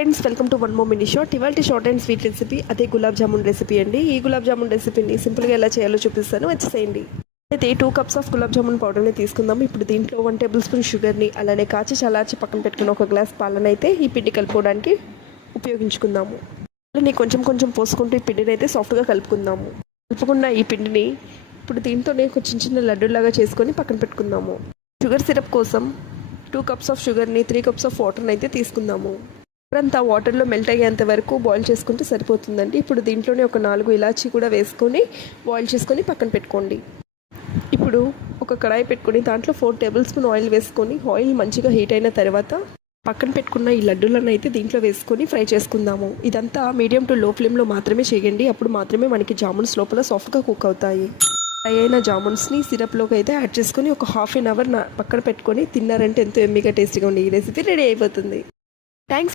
Friends, welcome to one more mini short. ఇవాళ short and sweet recipe అదే gulab jamun recipe అండి. ఈ గులాబ్ జామున్ రెసిపీని సింపుల్గా ఎలా చేయాలో చూపిస్తాను, వచ్చేసేయండి. అయితే 2 cups ఆఫ్ గులాబ్ జామున్ పౌడర్ని తీసుకుందాము. ఇప్పుడు దీంట్లో 1 tablespoon షుగర్ని అలానే కాచి చల్లార్చి పక్కన పెట్టుకున్న 1 గ్లాస్ పాలను అయితే ఈ పిండి కలుపుకోవడానికి ఉపయోగించుకుందాము. అలానే కొంచెం కొంచెం పోసుకుంటూ ఈ పిండిని అయితే సాఫ్ట్గా కలుపుకుందాము. కలుపుకున్న ఈ పిండిని ఇప్పుడు దీంతోనే ఒక చిన్న చిన్న లడ్డూలాగా చేసుకొని పక్కన పెట్టుకుందాము. షుగర్ సిరప్ కోసం 2 cups ఆఫ్ షుగర్ని 3 cups ఆఫ్ వాటర్ని అయితే తీసుకుందాము. అంతా వాటర్లో మెల్ట్ అయ్యేంత వరకు బాయిల్ చేసుకుంటే సరిపోతుందండి. ఇప్పుడు దీంట్లోనే ఒక 4 ఇలాచీ కూడా వేసుకొని బాయిల్ చేసుకొని పక్కన పెట్టుకోండి. ఇప్పుడు ఒక కడాయి పెట్టుకొని దాంట్లో 4 tablespoon ఆయిల్ వేసుకొని ఆయిల్ మంచిగా హీట్ అయిన తర్వాత పక్కన పెట్టుకున్న ఈ లడ్డూలను అయితే దీంట్లో వేసుకొని ఫ్రై చేసుకుందాము. ఇదంతా మీడియం టు లో ఫ్లేమ్లో మాత్రమే చేయండి. అప్పుడు మాత్రమే మనకి జామున్స్ లోపల సాఫ్ట్గా కుక్ అవుతాయి. ఫ్రై అయిన జామున్స్ని సిరప్లోకి అయితే యాడ్ చేసుకొని ఒక ½ an hour పక్కన పెట్టుకొని తిన్నారంటే ఎంతో ఎమ్మిగా టేస్టీగా ఉండి ఈ రెసిపీ రెడీ అయిపోతుంది. థ్యాంక్స్.